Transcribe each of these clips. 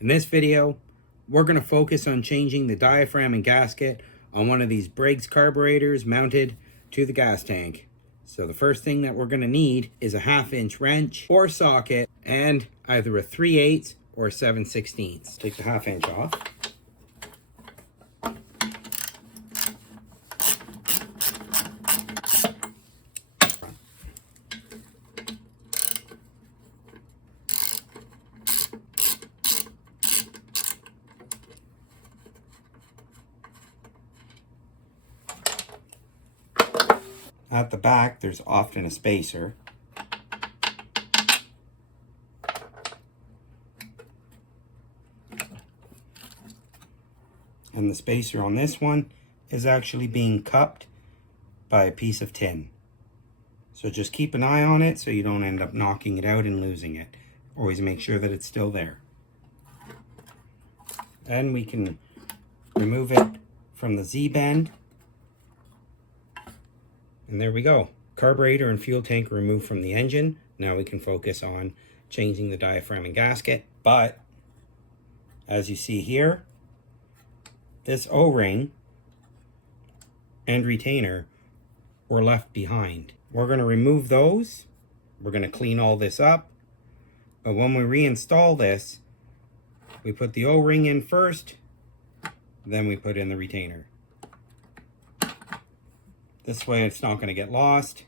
In this video, we're going to focus on changing the diaphragm and gasket on one of these Briggs carburetors mounted to the gas tank. So the first thing that we're going to need is a 1/2-inch wrench or socket and either a 3/8 or a 7/16. Take the 1/2 inch off. At the back, there's often a spacer. And the spacer on this one is actually being cupped by a piece of tin. So just keep an eye on it so you don't end up knocking it out and losing it. Always make sure that it's still there. And we can remove it from the Z-bend. And there we go. Carburetor and fuel tank removed from the engine. Now we can focus on changing the diaphragm and gasket. But as you see here, this O-ring and retainer were left behind. We're going to remove those. We're going to clean all this up. But when we reinstall this, we put the O-ring in first, then we put in the retainer. This way it's not going to get lost.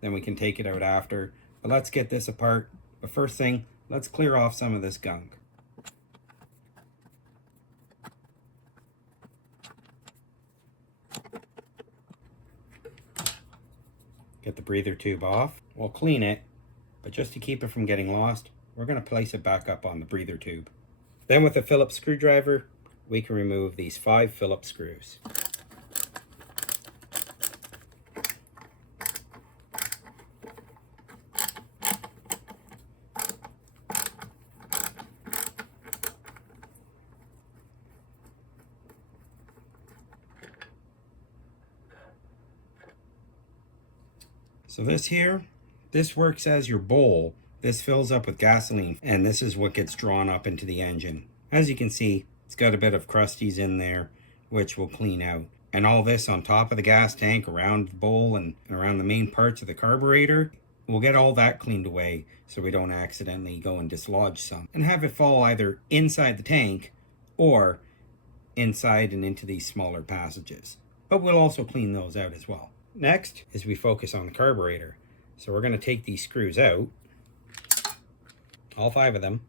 Then we can take it out after. But let's get this apart. But first thing, let's clear off some of this gunk. Get the breather tube off. We'll clean it, but just to keep it from getting lost, we're going to place it back up on the breather tube. Then with a Phillips screwdriver, we can remove these 5 Phillips screws. So this works as your bowl. This fills up with gasoline, and this is what gets drawn up into the engine. As you can see, it's got a bit of crusties in there, which we'll clean out. And all this on top of the gas tank, around the bowl, and around the main parts of the carburetor. We'll get all that cleaned away so we don't accidentally go and dislodge some. And have it fall either inside the tank or inside and into these smaller passages. But we'll also clean those out as well. Next is we focus on the carburetor. So we're going to take these screws out, all 5 of them.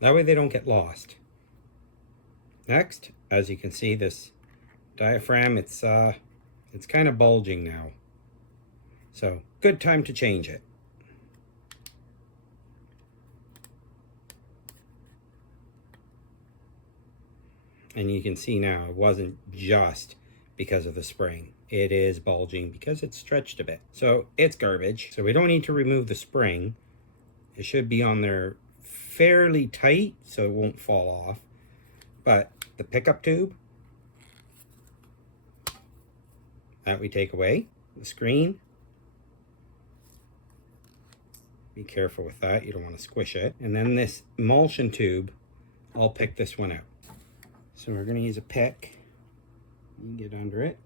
That way they don't get lost. Next, as you can see, this diaphragm, it's kind of bulging now. So good time to change it. And you can see now it wasn't just because of the spring. It is bulging because it's stretched a bit. So it's garbage. So we don't need to remove the spring. It should be on there fairly tight so it won't fall off. But the pickup tube, that we take away. The screen, be careful with that, you don't want to squish it. And then this emulsion tube, I'll pick this one out. So we're going to use a pick. You get under it.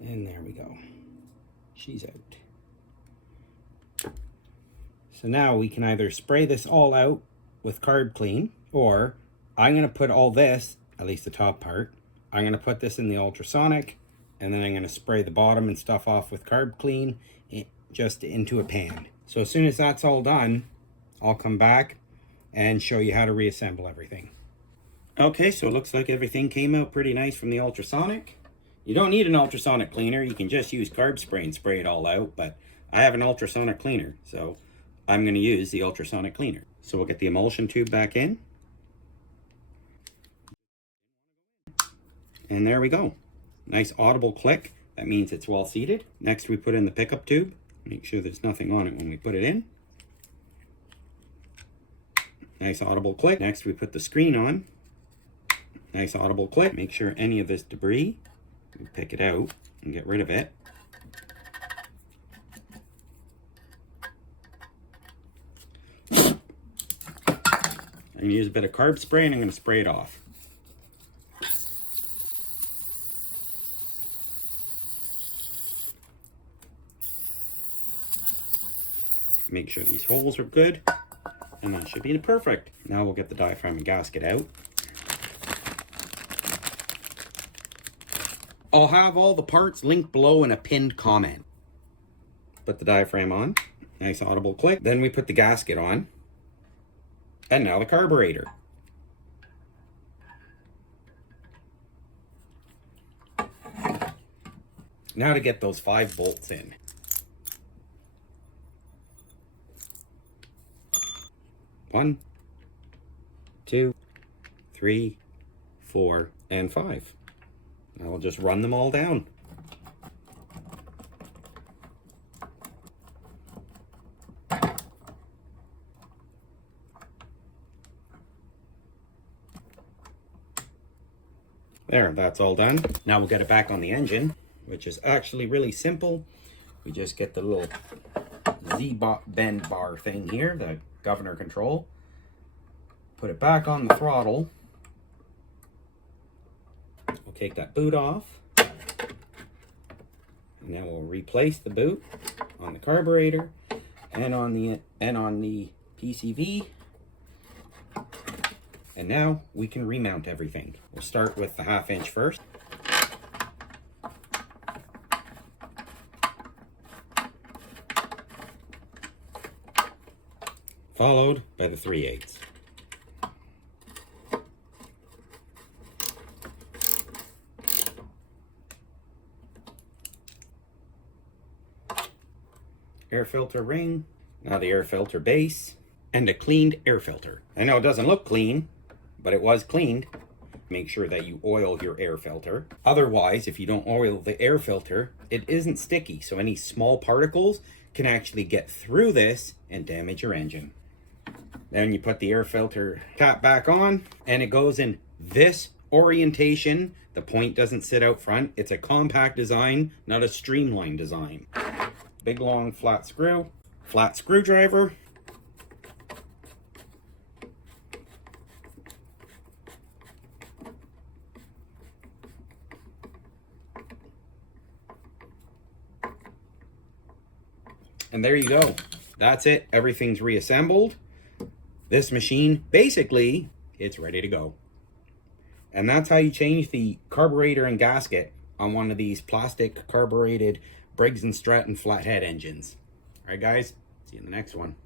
And there we go. She's out. So now we can either spray this all out with Carb Clean, or I'm going to put all this, at least the top part, I'm going to put this in the ultrasonic, and then I'm going to spray the bottom and stuff off with Carb Clean just into a pan. So as soon as that's all done, I'll come back and show you how to reassemble everything. Okay, so it looks like everything came out pretty nice from the ultrasonic. You don't need an ultrasonic cleaner. You can just use carb spray and spray it all out, but I have an ultrasonic cleaner, so I'm going to use the ultrasonic cleaner. So we'll get the emulsion tube back in. And there we go. Nice audible click. That means it's well seated. Next we put in the pickup tube. Make sure there's nothing on it when we put it in. Nice audible click. Next we put the screen on. Nice audible click. Make sure any of this debris, we pick it out and get rid of it. I'm going to use a bit of carb spray and I'm going to spray it off. Make sure these holes are good, and that should be perfect. Now we'll get the diaphragm and gasket out. I'll have all the parts linked below in a pinned comment. Put the diaphragm on, nice audible click. Then we put the gasket on, and now the carburetor. Now to get those 5 bolts in. 1, 2, 3, 4, and 5. I'll just run them all down. There, that's all done. Now we'll get it back on the engine, which is actually really simple. We just get the little Z-bend bar thing here, the governor control. Put it back on the throttle. We'll take that boot off. And then we'll replace the boot on the carburetor and on the PCV. And now we can remount everything. We'll start with the 1/2 inch first. Followed by the 3/8. Air filter ring, now the air filter base, and a cleaned air filter. I know it doesn't look clean, but it was cleaned. Make sure that you oil your air filter. Otherwise, if you don't oil the air filter, it isn't sticky, so any small particles can actually get through this and damage your engine. Then you put the air filter cap back on, and it goes in this orientation. The point doesn't sit out front. It's a compact design, not a streamlined design. Big long flat screwdriver. And there you go. That's it. Everything's reassembled. This machine, basically, it's ready to go. And that's how you change the carburetor and gasket on one of these plastic carbureted Briggs and Stratton flathead engines. All right, guys, see you in the next one.